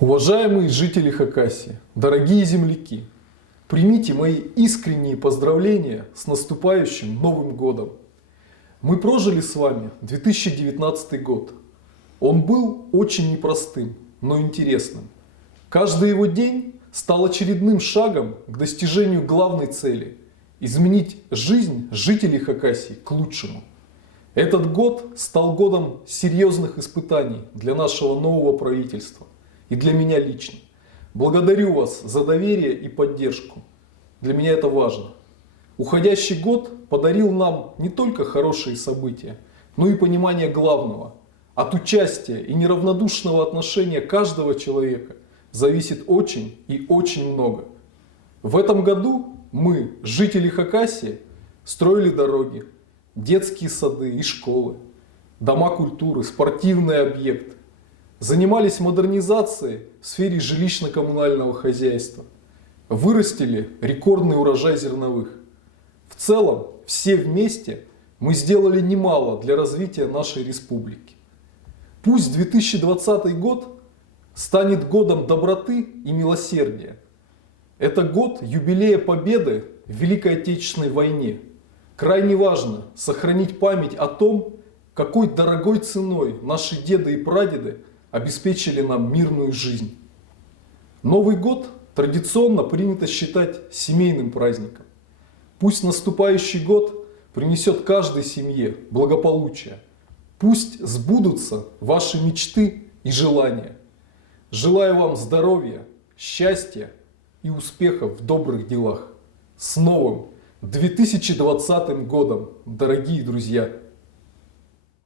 Уважаемые жители Хакасии, дорогие земляки, примите мои искренние поздравления с наступающим Новым годом. Мы прожили с вами 2019 год. Он был очень непростым, но интересным. Каждый его день стал очередным шагом к достижению главной цели – изменить жизнь жителей Хакасии к лучшему. Этот год стал годом серьезных испытаний для нашего нового правительства и для меня лично. Благодарю вас за доверие и поддержку. Для меня это важно. Уходящий год подарил нам не только хорошие события, но и понимание главного. От участия и неравнодушного отношения каждого человека зависит очень и очень много. В этом году мы, жители Хакасии, строили дороги, детские сады и школы, дома культуры, спортивные объекты, занимались модернизацией в сфере жилищно-коммунального хозяйства, вырастили рекордный урожай зерновых. В целом, все вместе мы сделали немало для развития нашей республики. Пусть 2020 год станет годом доброты и милосердия. Это год юбилея победы в Великой Отечественной войне. Крайне важно сохранить память о том, какой дорогой ценой наши деды и прадеды обеспечили нам мирную жизнь. Новый год традиционно принято считать семейным праздником. Пусть наступающий год принесет каждой семье благополучие. Пусть сбудутся ваши мечты и желания. Желаю вам здоровья, счастья и успехов в добрых делах. С новым 2020 годом, дорогие друзья!